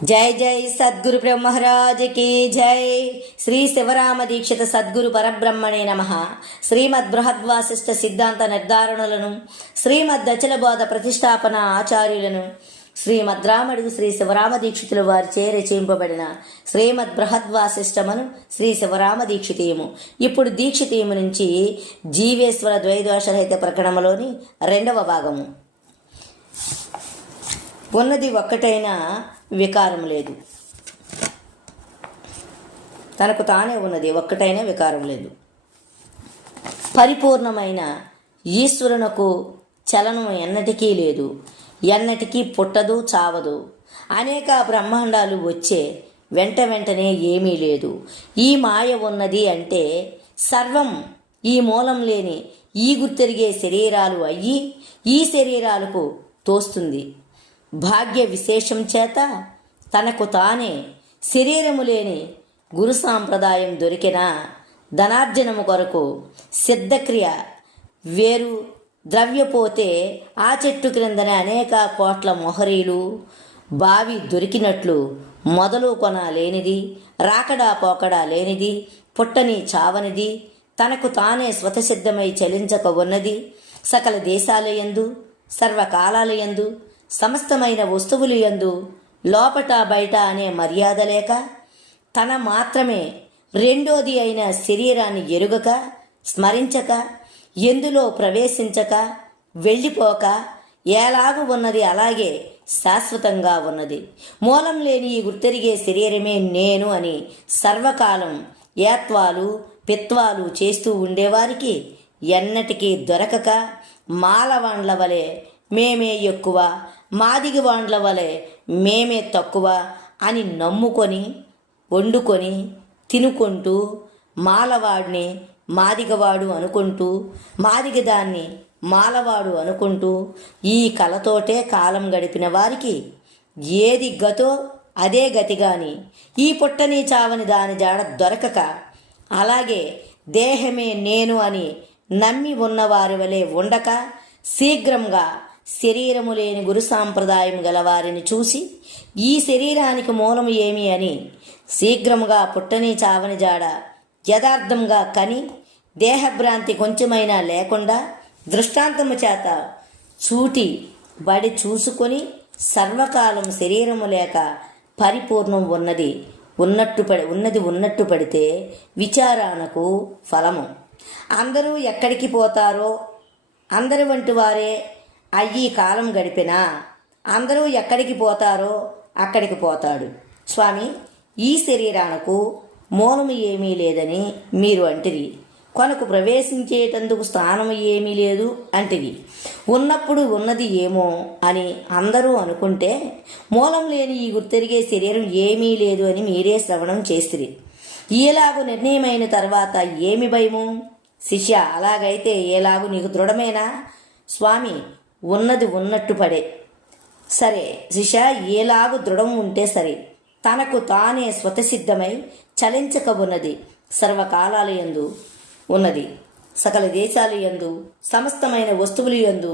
जय जय सद्गुरु ब्रह्म महाराज की जय। श्री शिवराम दीक्षित सद्गुरु परब्रह्मणे नमः। श्रीमद् बृहद्वासिष्ठ सिद्धांत निर्धारणలను శ్రీమద్ అచల బోధ ప్రతిష్టాపన ఆచార్యులను శ్రీమద్ రామడుగు శ్రీ శివరామ దీక్షితుల వారిచే రచింపబడిన శ్రీమద్ బృహద్వాసిష్టమను శ్రీ శివరామ దీక్షితీయము. ఇప్పుడు దీక్షితీయము నుంచి జీవేశ్వర ద్వైదోషరహిత ప్రకరణంలోని 2వ భాగము. ఉన్నది ఒక్కటైనా వికారం లేదు, తనకు తానే ఉన్నది ఒక్కటైనా వికారం లేదు. పరిపూర్ణమైన ఈశ్వరునకు చలనం ఎన్నటికీ లేదు, ఎన్నటికీ పుట్టదు చావదు. అనేక బ్రహ్మాండాలు వచ్చే వెంటనే ఏమీ లేదు. ఈ మాయ ఉన్నది అంటే సర్వం ఈ మూలం లేని ఈ గుర్తెరిగే శరీరాలు అయ్యి ఈ శరీరాలకు తోస్తుంది. భాగ్య విశేషం చేత తనకు తానే శరీరము లేని గురు సాంప్రదాయం దొరికిన ధనార్జనము కొరకు సిద్ధక్రియ వేరు ద్రవ్యపోతే ఆ చెట్టు క్రిందనే అనేక కోట్ల మొహరీలు బావి దొరికినట్లు మొదలు కొన లేనిది, రాకడా పోకడా లేనిది, పుట్టని చావనిది, తనకు తానే స్వతసిద్ధమై చలించక ఉన్నది, సకల దేశాలయందు సర్వకాలాలయందు సమస్తమైన వస్తువులు యందు లోపట బయట అనే మర్యాద లేక తన మాత్రమే రెండోది అయిన శరీరాన్ని ఎరుగక స్మరించక ఎందులో ప్రవేశించక వెళ్ళిపోక ఎలాగూ ఉన్నది అలాగే శాశ్వతంగా ఉన్నది. మూలం లేని ఈ గుర్తెరిగే శరీరమే నేను అని సర్వకాలం ఏత్వాలు పిత్వాలు చేస్తూ ఉండేవారికి ఎన్నటికీ దొరకక మాలవాండ్ల వలె మేమే ఎక్కువ, మాదిగవాండ్ల వలె మేమే తక్కువ అని నమ్ముకొని వండుకొని తినుకుంటూ మాలవాడిని మాదిగవాడు అనుకుంటూ మాదిగదాన్ని మాలవాడు అనుకుంటూ ఈ కలతోటే కాలం గడిపిన వారికి ఏది గతో అదే గతిగాని ఈ పుట్టని చావని దాని జాడ దొరకక అలాగే దేహమే నేను అని నమ్మి ఉన్నవారి వలె ఉండక శీఘ్రంగా శరీరము లేని గురు సాంప్రదాయం గలవారిని చూసి ఈ శరీరానికి మూలము ఏమి అని శీఘ్రముగా పుట్టని చావని జాడ యథార్థంగా కని దేహభ్రాంతి కొంచెమైనా లేకుండా దృష్టాంతము చేత చూటి బడి చూసుకొని సర్వకాలం శరీరము లేక పరిపూర్ణం ఉన్నది ఉన్నట్టు పడితే విచారణకు ఫలము. అందరూ ఎక్కడికి పోతారో అందరి వంటి వారే అయ్యి కాలం గడిపినా అందరూ ఎక్కడికి పోతారో అక్కడికి పోతాడు. స్వామి, ఈ శరీరానికి మూలము ఏమీ లేదని మీరు అంటిరి, కొనకు ప్రవేశించేటందుకు స్థానము ఏమీ లేదు అంటిరి. ఉన్నప్పుడు ఉన్నది ఏమో అని అందరూ అనుకుంటే మూలం లేని ఈ గుర్తెరిగే శరీరం ఏమీ లేదు అని మీరే శ్రవణం చేసిరి. ఈలాగు నిర్ణయమైన తర్వాత ఏమి భయము? శిష్య, అలాగైతే ఏలాగు నీకు దృఢమేనా? స్వామి, ఉన్నది ఉన్నట్టు పడే. సరే శిష్య, ఏలాగు దృఢం ఉంటే సరే. తనకు తానే స్వతసిద్ధమై చలించక ఉన్నది, సర్వకాలాల యందు ఉన్నది, సకల దేశాల యందు సమస్తమైన వస్తువుల యందు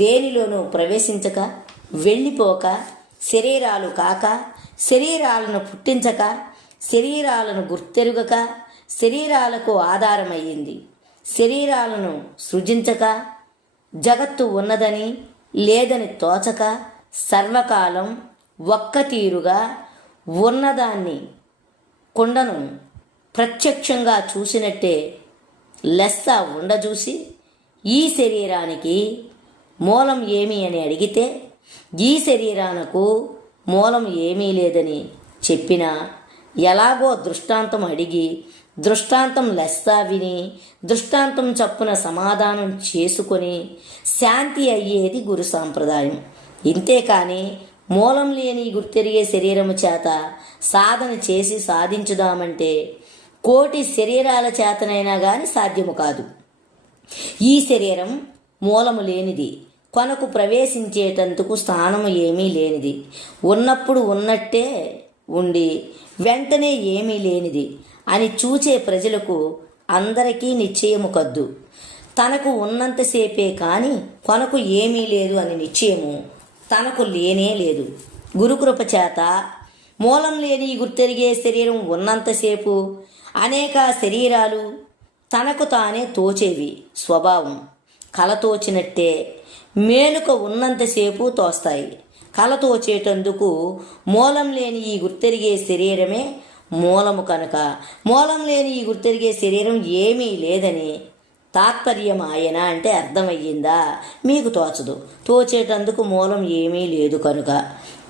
దేనిలోనూ ప్రవేశించక వెళ్ళిపోక శరీరాలు కాక శరీరాలను పుట్టించక శరీరాలను గుర్తెరుగక శరీరాలకు ఆధారమయ్యింది, శరీరాలను సృజించక జగత్తు ఉన్నదని లేదని తోచక సర్వకాలం ఒక్క తీరుగా ఉన్నదాన్ని కుండను ప్రత్యక్షంగా చూసినట్టే లెస్స ఉండజూసి ఈ శరీరానికి మూలం ఏమి అని అడిగితే ఈ శరీరానికి మూలం ఏమీ లేదని చెప్పినా ఎలాగో దృష్టాంతం అడిగి దృష్టాంతం లెస్స విని దృష్టాంతం చప్పున సమాధానం చేసుకొని శాంతి అయ్యేది గురు సాంప్రదాయం. ఇంతేకాని మూలం లేని గుర్తెరిగే శరీరము చేత సాధన చేసి సాధించుదామంటే కోటి శరీరాల చేతనైనా గాని సాధ్యము కాదు. ఈ శరీరం మూలము లేనిది, కొనకు ప్రవేశించేటందుకు స్థానము ఏమీ లేనిది, ఉన్నప్పుడు ఉన్నట్టే ఉండి వెంటనే ఏమీ లేనిది అని చూచే ప్రజలకు అందరికీ నిశ్చయము కద్దు. తనకు ఉన్నంతసేపే కాని కొనకు ఏమీ లేదు అని నిశ్చయము తనకు లేనే లేదు. గురుకృప చేత మూలం లేని గుర్తెరిగే శరీరం ఉన్నంతసేపు అనేక శరీరాలు తనకు తానే తోచేవి స్వభావం. కల తోచినట్టే మేలుక ఉన్నంతసేపు తోస్తాయి. కల తోచేటందుకు మూలం లేని ఈ గుర్తెరిగే శరీరమే మూలము కనుక మూలం లేని ఈ గుర్తెరిగే శరీరం ఏమీ లేదని తాత్పర్యం. ఆయన అంటే అర్థమయ్యిందా? మీకు తోచదు. తోచేటందుకు మూలం ఏమీ లేదు కనుక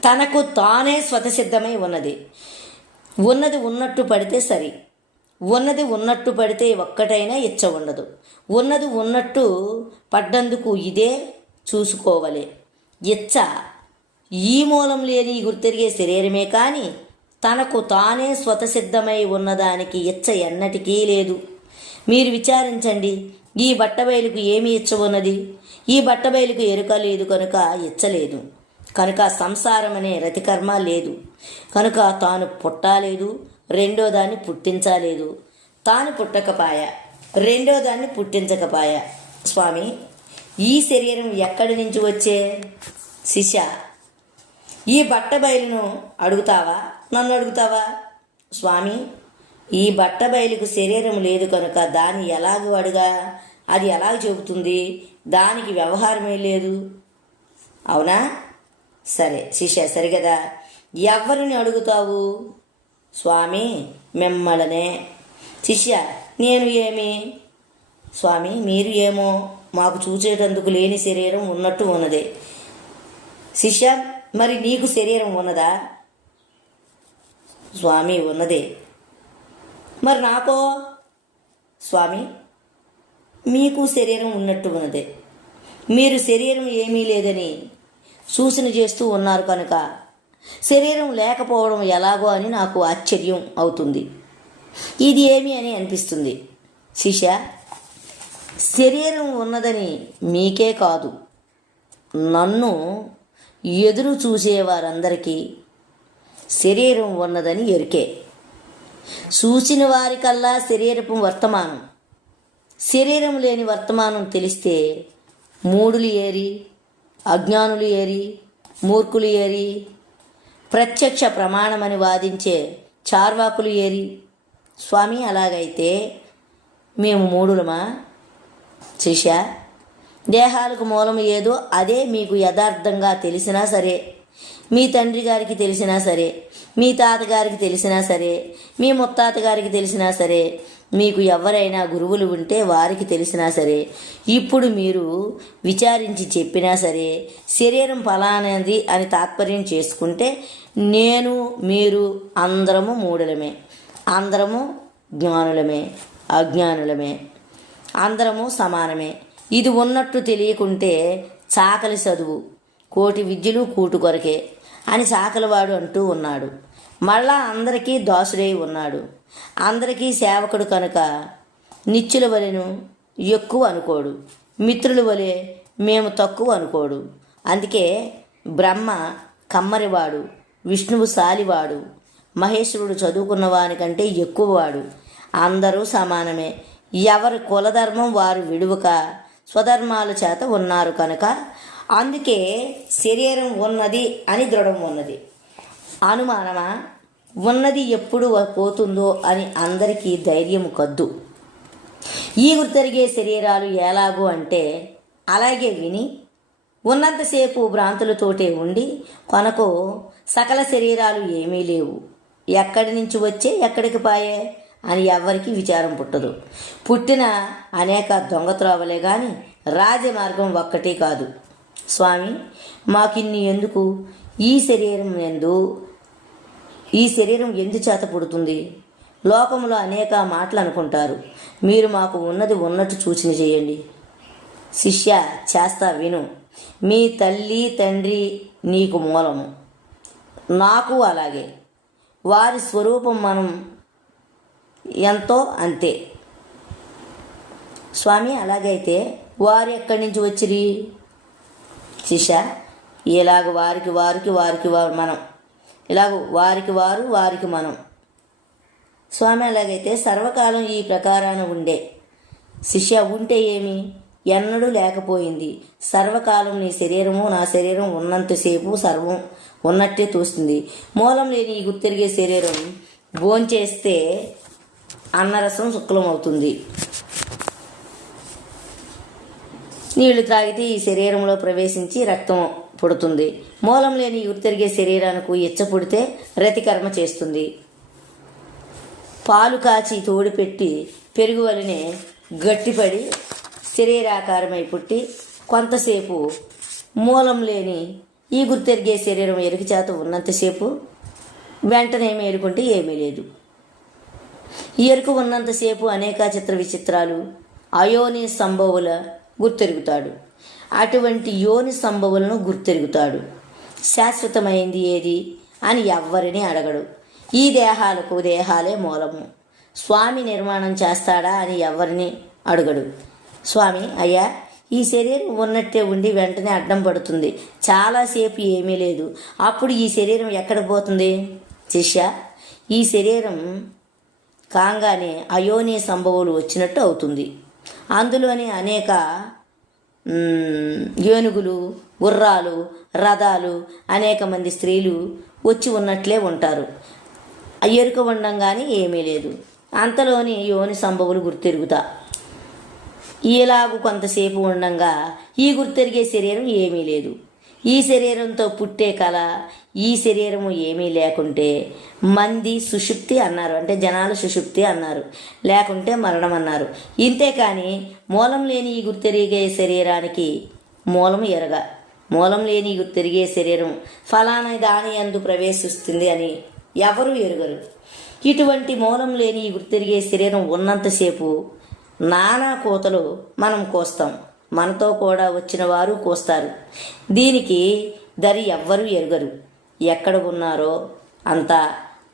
తనకు తానే స్వతసిద్ధమై ఉన్నది. ఉన్నది ఉన్నట్టు పడితే సరి. ఉన్నది ఉన్నట్టు పడితే ఒక్కటైనా ఇచ్చ ఉండదు. ఉన్నది ఉన్నట్టు పడ్డందుకు ఇదే చూసుకోవాలి. ఇచ్చ ఈ మూలం లేని గుర్తెరిగే శరీరమే కానీ తనకు తానే స్వతసిద్ధమై ఉన్నదానికి ఇచ్చ ఎన్నటికీ లేదు. మీరు విచారించండి. ఈ బట్టబయలుకు ఏమి ఇచ్చ ఉన్నది? ఈ బట్టబయలుకు ఎరుక లేదు కనుక ఇచ్చలేదు. కనుక సంసారం అనే రతికర్మ లేదు కనుక తాను పుట్టలేదు, రెండో దాన్ని పుట్టించలేదు. తాను పుట్టకపాయ, రెండో దాన్ని పుట్టించకపాయ. స్వామి, ఈ శరీరం ఎక్కడి నుంచి వచ్చే? శిష్య, ఈ బట్టబయలును అడుగుతావా, నన్ను అడుగుతావా? స్వామి, ఈ బట్టబయలుకు శరీరం లేదు కనుక దాన్ని ఎలాగూ అడుగా? అది ఎలాగ చెబుతుంది? దానికి వ్యవహారమే లేదు. అవునా? సరే శిష్య, సరిగదా. ఎవరిని అడుగుతావు? స్వామి, మిమ్మల్నే. శిష్య, నేను ఏమి? స్వామి, మీరు ఏమో. మాకు చూసేటందుకు లేని శరీరం ఉన్నట్టు ఉన్నది. శిష్య, మరి నీకు శరీరం ఉన్నదా? స్వామి, ఉన్నదే. మరి నాకో? స్వామి, మీకు శరీరం ఉన్నట్టు ఉన్నదే. మీరు శరీరం ఏమీ లేదని సూచన చేస్తూ ఉన్నారు కనుక శరీరం లేకపోవడం ఎలాగో అని నాకు ఆశ్చర్యం అవుతుంది. ఇది ఏమి అని అనిపిస్తుంది. శిష్య, శరీరం ఉన్నదని మీకే కాదు, నన్ను ఎదురు చూసేవారందరికీ శరీరం ఉన్నదని ఎరికే. చూసిన వారికల్లా శరీరపు వర్తమానం. శరీరం లేని వర్తమానం తెలిస్తే మూఢులు ఏరి, అజ్ఞానులు ఏరి, మూర్ఖులు ఏరి, ప్రత్యక్ష ప్రమాణమని వాదించే చార్వాకులు ఏరి. స్వామి, అలాగైతే మేము మూఢులమా? శిష్య, దేహాలకు మూలము ఏదో అదే మీకు యథార్థంగా తెలిసినా సరే, మీ తండ్రి గారికి తెలిసినా సరే, మీ తాతగారికి తెలిసినా సరే, మీ ముత్తాత గారికి తెలిసినా సరే, మీకు ఎవరైనా గురువులు ఉంటే వారికి తెలిసినా సరే, ఇప్పుడు మీరు విచారించి చెప్పినా సరే, శరీరం ఫలానది అని తాత్పర్యం చేసుకుంటే నేను మీరు అందరము మూఢులమే, అందరము జ్ఞానులమే, అజ్ఞానులమే, అందరము సమానమే. ఇది ఉన్నట్టు తెలియకుంటే చాకలి చదువు, కోటి విద్యలు కూటు కొరకే అని చాకలివాడు అంటూ ఉన్నాడు. మళ్ళా అందరికీ దాసుడై ఉన్నాడు. అందరికీ సేవకుడు కనుక నిత్యుల వలెను ఎక్కువ అనుకోడు, మిత్రుల వలె మేము తక్కువ అనుకోడు. అందుకే బ్రహ్మ కమ్మరివాడు, విష్ణువు సాలివాడు, మహేశ్వరుడు చదువుకున్న వానికంటే ఎక్కువవాడు. అందరూ సమానమే. ఎవరి కులధర్మం వారు విడువక స్వధర్మాల చేత ఉన్నారు కనుక అందుకే శరీరం ఉన్నది అని దృఢం ఉన్నది. అనుమానమా? ఉన్నది ఎప్పుడు పోతుందో అని అందరికీ ధైర్యం కద్దు. ఈ గుర్తెరిగే శరీరాలు ఎలాగూ అంటే అలాగే విని ఉన్నంతసేపు భ్రాంతులతోటే ఉండి కొనకు సకల శరీరాలు ఏమీ లేవు, ఎక్కడి నుంచి వచ్చే ఎక్కడికి పాయే అని ఎవరికి విచారం పుట్టదు. పుట్టిన అనేక దొంగత్రోవలే కానీ రాజమార్గం ఒక్కటే కాదు. స్వామి, మాకిన్ని ఎందుకు? ఈ శరీరం ఎందు చేత పుడుతుంది? లోకంలో అనేక మాటలు అనుకుంటారు. మీరు మాకు ఉన్నది ఉన్నట్టు సూచన చేయండి. శిష్య, చేస్తా విను. మీ తల్లి తండ్రి నీకు మూలము, నాకు అలాగే. వారి స్వరూపం మనం ఎంతో అంతే. స్వామి, అలాగైతే వారు ఎక్కడి నుంచి వచ్చిరి? శిష్య, ఇలాగ వారికి వారు మనం, ఇలాగ వారికి వారు వారికి మనం. స్వామి, అలాగైతే సర్వకాలం ఈ ప్రకారాన ఉండే. శిష్య, ఉంటే ఏమి? ఎన్నడూ లేకపోయింది. సర్వకాలం నీ శరీరము నా శరీరం ఉన్నంతసేపు సర్వం ఉన్నట్టే తోస్తుంది. మూలం లేని ఈ గుర్తెరిగే శరీరం భోంచేస్తే అన్నరసం శుక్లం అవుతుంది. నీళ్లు త్రాగితే ఈ శరీరంలో ప్రవేశించి రక్తం పుడుతుంది. మూలం లేని గుర్తెరిగే శరీరానికి ఇచ్చ పుడితే రతికర్మ చేస్తుంది. పాలు కాచి తోడిపెట్టి పెరుగు వలనే గట్టిపడి శరీరాకారమై పుట్టి కొంతసేపు మూలం లేని ఈ గుర్తెరిగే శరీరం ఎరుక చేత ఉన్నంతసేపు వెంటనే మేలుకుంటే ఏమీ లేదు. ఈ ఎరుక ఉన్నంతసేపు అనేక చిత్ర విచిత్రాలు అయోని సంభవుల గుర్తెరుగుతాడు. అటువంటి యోని సంభవులను గుర్తెరుగుతాడు. శాశ్వతమైంది ఏది అని ఎవ్వరిని అడగడు. ఈ దేహాలకు దేహాలే మూలము. స్వామి నిర్మాణం చేస్తాడా అని ఎవరిని అడగడు. స్వామి, అయ్యా, ఈ శరీరం ఉన్నట్టే ఉండి వెంటనే అడ్డం పడుతుంది, చాలాసేపు ఏమీ లేదు, అప్పుడు ఈ శరీరం ఎక్కడ పోతుంది? శిష్య, ఈ శరీరం కాంగానే అయోని సంభవులు వచ్చినట్టు అవుతుంది. అందులోని అనేక ఏనుగులు, గుర్రాలు, రథాలు, అనేక మంది స్త్రీలు వచ్చి ఉన్నట్లే ఉంటారు. ఎరుక ఉండంగానే ఏమీ లేదు. అంతలోని యోని సంభవులు గుర్తెరుగుతా. ఇలాగూ కొంతసేపు ఉండంగా ఈ గుర్తెరిగే శరీరం ఏమీ లేదు. ఈ శరీరంతో పుట్టే కళ, ఈ శరీరము ఏమీ లేకుంటే మంది సుషుప్తి అన్నారు, అంటే జనాలు సుషుప్తి అన్నారు, లేకుంటే మరణం అన్నారు. ఇంతేకాని మూలం లేని ఈ గుర్తెరిగే శరీరానికి మూలం ఎరగ. మూలం లేని ఈ గుర్తెరిగే శరీరం ఫలానా దాని యందు ప్రవేశిస్తుంది అని ఎవరు ఎరుగరు. ఇటువంటి మూలం లేని ఈ గుర్తెరిగే శరీరం ఉన్నంతసేపు నానా కోతలు మనం కోస్తాం, మనతో కూడా వచ్చిన వారు కోస్తారు. దీనికి దరి ఎవ్వరూ ఎరుగరు. ఎక్కడ ఉన్నారో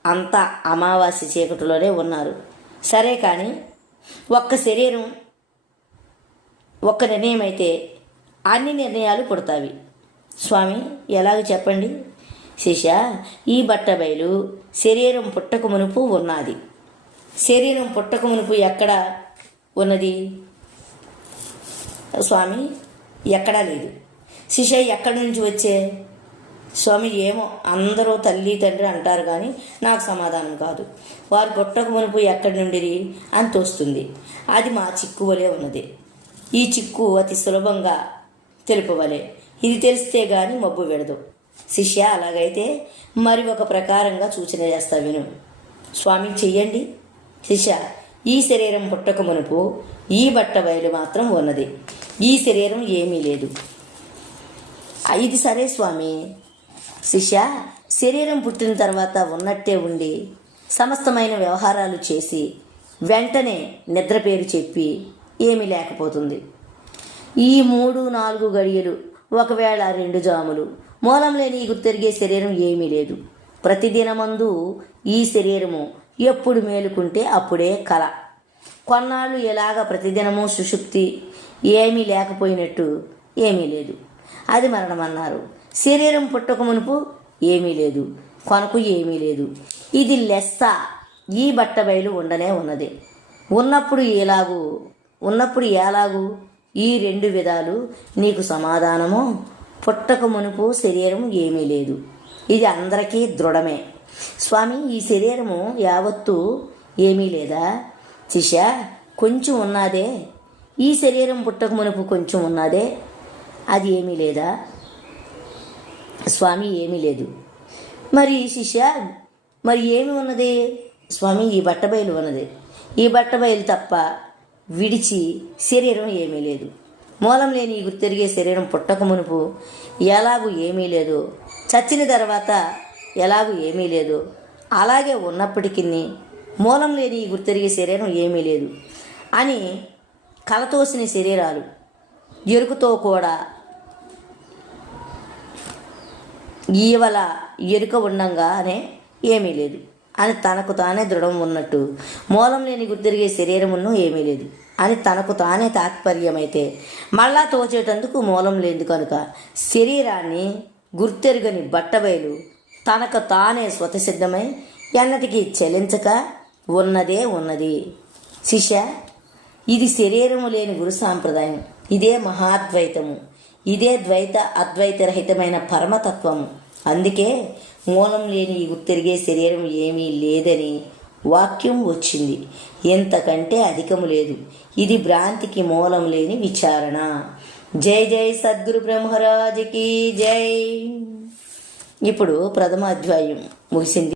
అంత అమావాస్య చీకటిలోనే ఉన్నారు. సరే, కానీ ఒక్క శరీరం ఒక్క నిర్ణయం అయితే అన్ని నిర్ణయాలు పుడతావి. స్వామి, ఎలాగ చెప్పండి? శిష్య, ఈ బట్టబయలు శరీరం పుట్టక మునుపు ఉన్నది. శరీరం పుట్టక మునుపు ఎక్కడ ఉన్నది? స్వామి, ఎక్కడా లేదు. శిష్య, ఎక్కడి నుంచి వచ్చే? స్వామి, ఏమో, అందరూ తల్లి తండ్రి అంటారు కానీ నాకు సమాధానం కాదు. వారు పుట్టక మునుపు ఎక్కడి నుండి అని తోస్తుంది. అది మా చిక్కు వలె ఉన్నది. ఈ చిక్కు అతి సులభంగా తెలుపవలే. ఇది తెలిస్తే గాని మబ్బు విడదు. శిష్య, అలాగైతే మరి ఒక ప్రకారంగా సూచన చేస్తా, విను. స్వామి, చెయ్యండి. శిష్య, ఈ శరీరం పుట్టక మునుపు ఈ బట్ట బయలు మాత్రం ఉన్నది. ఈ శరీరం ఏమీ లేదు. ఇది సరే స్వామి. శిష్య, శరీరం పుట్టిన తర్వాత ఉన్నట్టే ఉండి సమస్తమైన వ్యవహారాలు చేసి వెంటనే నిద్ర పేరు చెప్పి ఏమీ లేకపోతుంది. ఈ 3-4 గడియలు, ఒకవేళ 2 జాములు మూలం లేని గుర్తెరిగే శరీరం ఏమీ లేదు. ప్రతిదినమందు ఈ శరీరము ఎప్పుడు మేలుకుంటే అప్పుడే కల. కొన్నాళ్ళు ఎలాగ ప్రతిదినము సుషుప్తి, ఏమీ లేకపోయినట్టు ఏమీ లేదు, అది మరణం అన్నారు. శరీరం పుట్టక మునుపు ఏమీ లేదు, కొనకు ఏమీ లేదు. ఇది లెస్స. ఈ బట్ట బయలు ఉండనే ఉన్నది. ఉన్నప్పుడు ఎలాగూ ఈ 2 విధాలు నీకు సమాధానము. పుట్టక మునుపు శరీరం ఏమీ లేదు, ఇది అందరికీ దృఢమే. స్వామి, ఈ శరీరము యావత్తు ఏమీ లేదా? శిష్య, కొంచెం ఉన్నదే. ఈ శరీరం పుట్టక మునుపు కొంచెం ఉన్నదే, అది ఏమీ లేదా? స్వామి, ఏమీ లేదు. మరి శిష్య, మరి ఏమి ఉన్నది? స్వామి, ఈ బట్టబయలు ఉన్నది. ఈ బట్టబయలు తప్ప విడిచి శరీరం ఏమీ లేదు. మూలం లేని ఈ గుర్తెరిగే శరీరం పుట్టక మునుపు ఎలాగూ ఏమీ లేదు, చచ్చిన తర్వాత ఎలాగూ ఏమీ లేదు, అలాగే ఉన్నప్పటికీ మూలం లేని ఈ గుర్తెరిగే శరీరం ఏమీ లేదు అని కలతోసిన శరీరాలు ఎరుకుతో కూడా ఈవల ఎరుక ఉండంగానే ఏమీ లేదు అని తనకు తానే దృఢం ఉన్నట్టు మూలం లేని గుర్తెరిగే శరీరమును ఏమీ లేదు అని తనకు తానే తాత్పర్యమైతే మళ్ళా తోచేటందుకు మూలం లేదు కనుక శరీరాన్ని గుర్తెరుగని బట్టబయలు తనకు తానే స్వతసిద్ధమై ఎన్నటికీ చలించక ఉన్నదే ఉన్నది. శిష్య, ఇది శరీరము లేని గురు సాంప్రదాయం. ఇదే మహాద్వైతము. ఇదే ద్వైత అద్వైత రహితమైన పరమతత్వము. అందుకే మూలం లేని ఈ గుర్తిరిగే శరీరం ఏమీ లేదని వాక్యం వచ్చింది. ఎంతకంటే అధికము లేదు. ఇది భ్రాంతికి మూలం లేని విచారణ. జై జై సద్గురు బ్రహ్మరాజుకి జై. ఇప్పుడు ప్రథమ అధ్యాయం ముగిసింది.